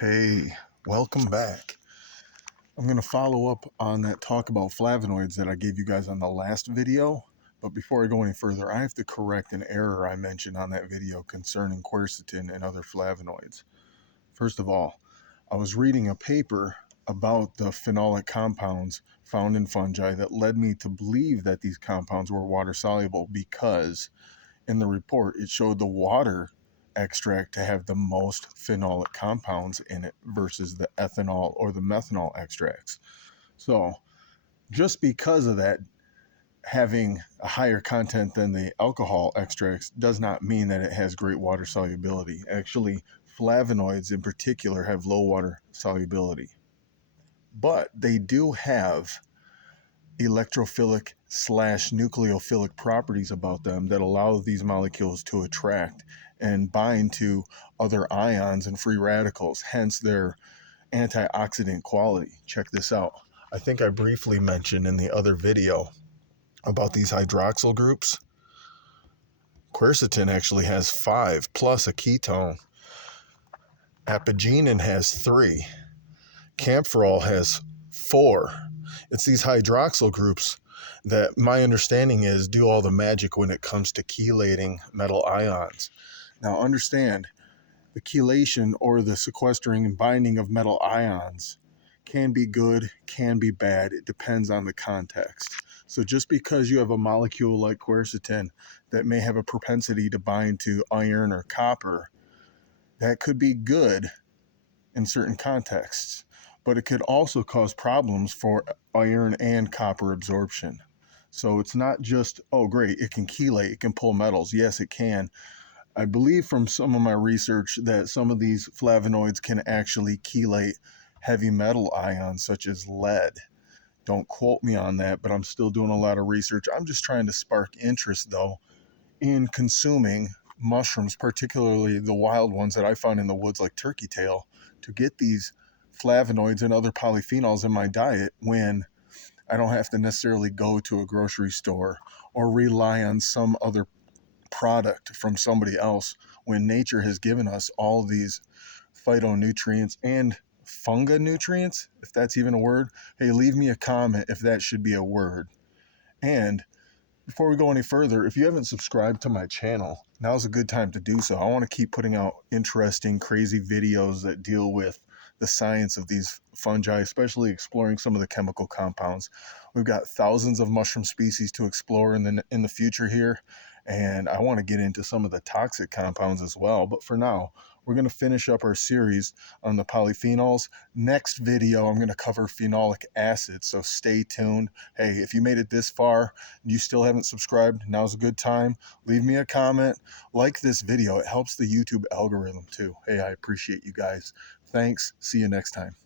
Hey, welcome back. I'm going to follow up on that talk about flavonoids that I gave you guys on the last video. But before I go any further, I have to correct an error I mentioned on that video concerning quercetin and other flavonoids. First of all, I was reading a paper about the phenolic compounds found in fungi that led me to believe that these compounds were water soluble because in the report, it showed the water extract to have the most phenolic compounds in it versus the ethanol or the methanol extracts. So, just because of that, having a higher content than the alcohol extracts does not mean that it has great water solubility. Actually, flavonoids in particular have low water solubility, but they do have electrophilic slash nucleophilic properties about them that allow these molecules to attract and bind to other ions and free radicals, hence their antioxidant quality. Check this out. I think I briefly mentioned in the other video about these hydroxyl groups. Quercetin actually has 5 plus a ketone. Apigenin has 3. Camphorol has 4. It's these hydroxyl groups that my understanding is do all the magic when it comes to chelating metal ions. Now understand, the chelation or the sequestering and binding of metal ions can be good, can be bad. It depends on the context. So just because you have a molecule like quercetin that may have a propensity to bind to iron or copper, that could be good in certain contexts, but it could also cause problems for iron and copper absorption. So it's not just, oh, great, it can chelate, it can pull metals. Yes, it can. I believe from some of my research that some of these flavonoids can actually chelate heavy metal ions such as lead. Don't quote me on that, but I'm still doing a lot of research. I'm just trying to spark interest, though, in consuming mushrooms, particularly the wild ones that I find in the woods like turkey tail, to get these flavonoids and other polyphenols in my diet when I don't have to necessarily go to a grocery store or rely on some other product from somebody else when nature has given us all these phytonutrients and funga nutrients, if that's even a word. Hey, leave me a comment if that should be a word. And before we go any further, if you haven't subscribed to my channel, now's a good time to do so. I want to keep putting out interesting, crazy videos that deal with the science of these fungi, especially exploring some of the chemical compounds. We've got thousands of mushroom species to explore in the future here, and I want to get into some of the toxic compounds as well. But for now, we're going to finish up our series on the polyphenols. Next video, I'm going to cover phenolic acid, so stay tuned. Hey, if you made it this far and you still haven't subscribed, now's a good time. Leave me a comment, like this video. It helps the YouTube algorithm too. Hey, I appreciate you guys. Thanks. See you next time.